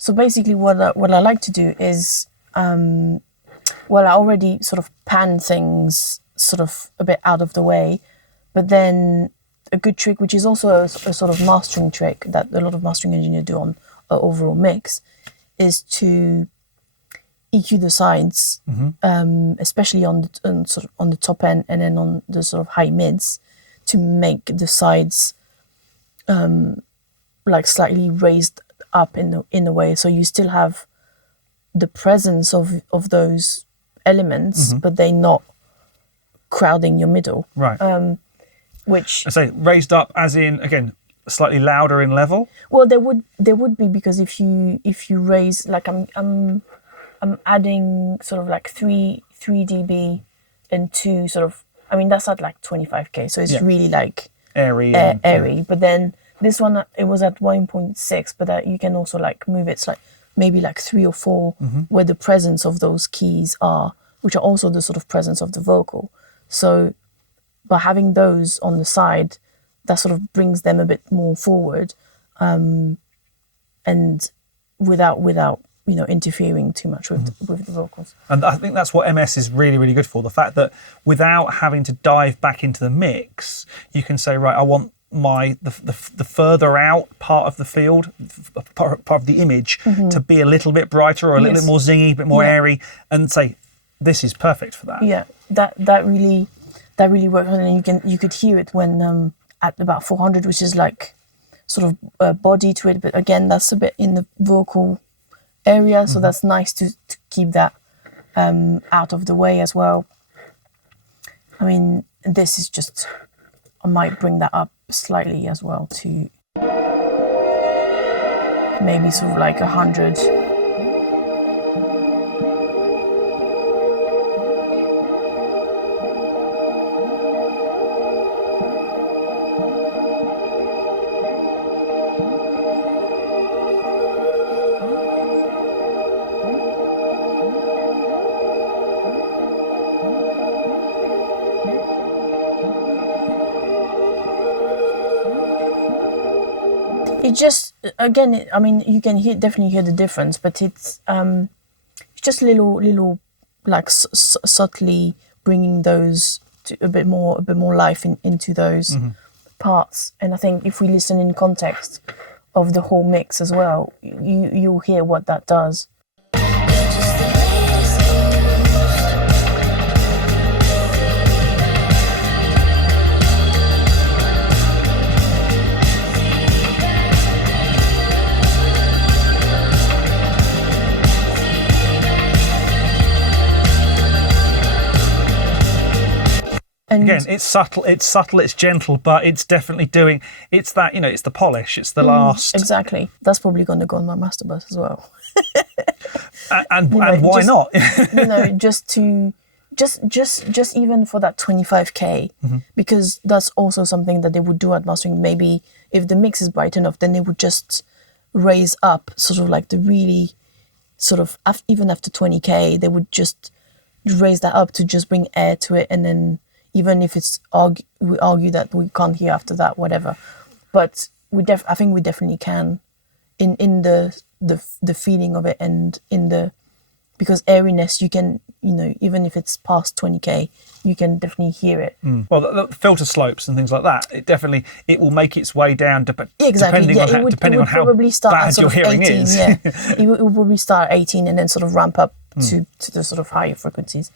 So basically what I like to do is, I already sort of pan things sort of a bit out of the way, but then a good trick, which is also a sort of mastering trick that a lot of mastering engineers do on an overall mix, is to EQ the sides, especially on the top end and then on the sort of high mids, to make the sides like slightly raised up in a way, so you still have the presence of those elements, but they're not crowding your middle. Right. Which I say raised up as in, again, slightly louder in level. Well, there would be, because if you raise, like I'm adding sort of like 3 dB and 2 sort of, I mean that's at like 25k, so it's really like airy. But then this one, it was at 1.6, but that you can also like move it maybe like 3 or 4, where the presence of those keys are, which are also the sort of presence of the vocal. So by having those on the side, that sort of brings them a bit more forward, and without interfering too much with the vocals. And I think that's what MS is really, really good for. The fact that without having to dive back into the mix, you can say, right, I want the further out part of the field, part of the image, to be a little bit brighter or a little bit more zingy, a bit more airy, and say, this is perfect for that. Yeah, that really works, and you could hear it when at about 400, which is like sort of a body to it, but again that's a bit in the vocal area, so that's nice to keep that out of the way as well. I mean, this is just, I might bring that up slightly as well to maybe sort of like 100. It just, again, I mean, you can definitely hear the difference, but it's just little like subtly bringing those to a bit more life into those parts. And I think if we listen in context of the whole mix as well, you'll hear what that does. And again, it's subtle, it's gentle, but it's definitely doing, it's that, it's the polish, it's the last. Exactly. That's probably going to go on my master bus as well. and why not? Just even for that 25k, because that's also something that they would do at mastering. Maybe if the mix is bright enough, then they would just raise up sort of like the really sort of, even after 20k, they would just raise that up to just bring air to it, and then even if it's we argue that we can't hear after that, whatever, but I think we definitely can, in the feeling of it, and because airiness, you can, even if it's past 20k, you can definitely hear it. Well, the filter slopes and things like that, it will make its way down exactly. depending on how bad your hearing 18, is. Yeah. It will probably start at 18 and then sort of ramp up to the sort of higher frequencies.